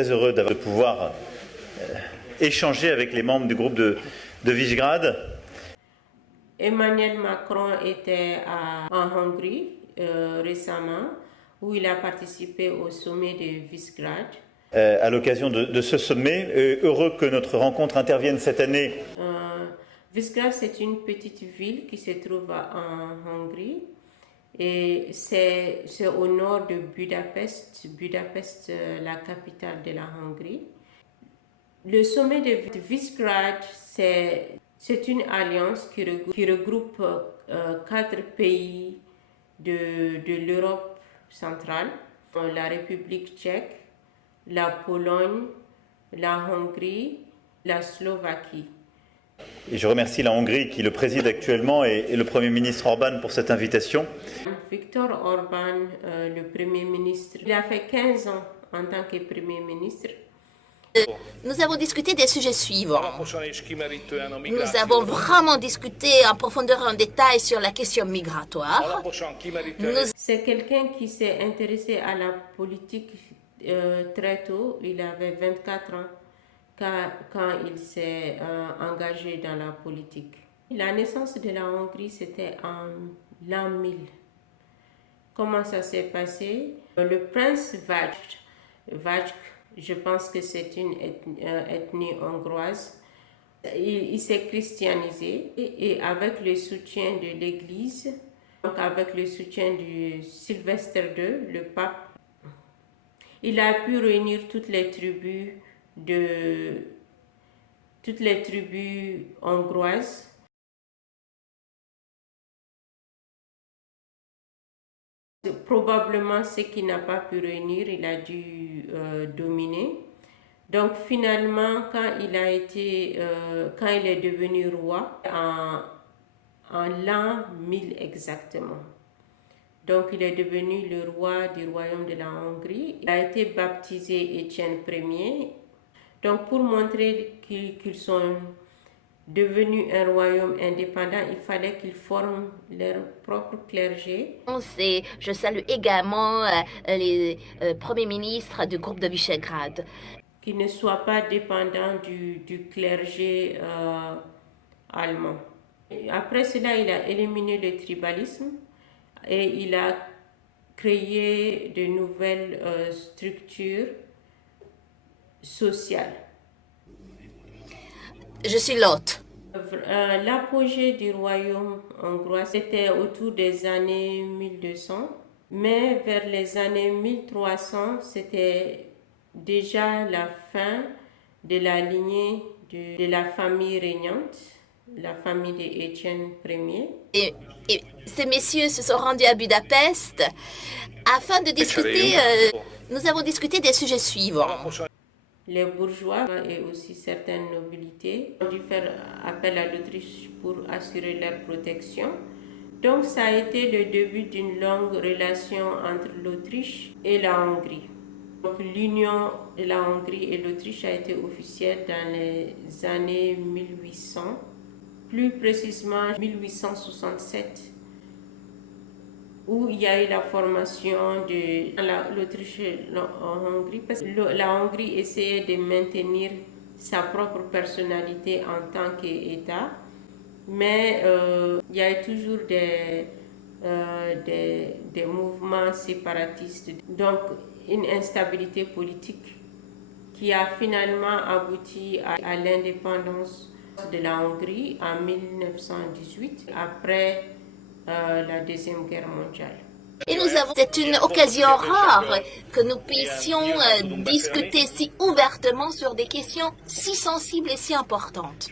Très heureux de pouvoir échanger avec les membres du groupe de Visegrad. Emmanuel Macron était en Hongrie récemment, où il a participé au sommet de Visegrad. À l'occasion de ce sommet, heureux que notre rencontre intervienne cette année. Visegrad, c'est une petite ville qui se trouve en Hongrie et c'est au nord de Budapest, la capitale de la Hongrie. Le sommet de Visegrad, c'est une alliance qui regroupe 4 pays de l'Europe centrale, la République tchèque, la Pologne, la Hongrie, la Slovaquie. Et je remercie la Hongrie qui le préside actuellement et le Premier ministre Orban pour cette invitation. Viktor Orban, le Premier ministre, il a fait 15 ans en tant que Premier ministre. Nous avons discuté des sujets suivants. Nous avons vraiment discuté en profondeur, en détail sur la question migratoire. C'est quelqu'un qui s'est intéressé à la politique très tôt. Il avait 24 ans quand il s'est engagé dans la politique. La naissance de la Hongrie, c'était en l'an 1000. Comment ça s'est passé? Le prince Vajk, je pense que c'est une ethnie hongroise. Il s'est christianisé et avec le soutien de l'Église, donc avec le soutien de Sylvestre II, le pape, il a pu réunir toutes les tribus hongroises. Probablement ce qu'il n'a pas pu réunir, il a dû dominer. Donc finalement, quand il est devenu roi, en l'an 1000 exactement. Donc il est devenu le roi du royaume de la Hongrie. Il a été baptisé Étienne Ier. Donc pour montrer qu'ils sont devenus un royaume indépendant, il fallait qu'ils forment leur propre clergé. Je salue également les premiers ministres du groupe de Visegrad. Qu'ils ne soient pas dépendants du clergé allemand. Après cela, il a éliminé le tribalisme et il a créé de nouvelles structures sociales. Je suis l'hôte. L'apogée du royaume hongrois, c'était autour des années 1200, mais vers les années 1300, c'était déjà la fin de la lignée de la famille régnante, la famille d'Étienne Ier. Et ces messieurs se sont rendus à Budapest afin de discuter. Nous avons discuté des sujets suivants. Les bourgeois et aussi certaines nobilités ont dû faire appel à l'Autriche pour assurer leur protection. Donc ça a été le début d'une longue relation entre l'Autriche et la Hongrie. Donc l'union de la Hongrie et l'Autriche a été officielle dans les années 1800, plus précisément 1867, où il y a eu la formation de l'Autriche en Hongrie, parce que la Hongrie essayait de maintenir sa propre personnalité en tant qu'État, mais il y a eu toujours des mouvements séparatistes, donc une instabilité politique qui a finalement abouti à l'indépendance de la Hongrie en 1918, après la Deuxième Guerre mondiale. Et c'est une occasion rare que nous puissions discuter si ouvertement sur des questions si sensibles et si importantes.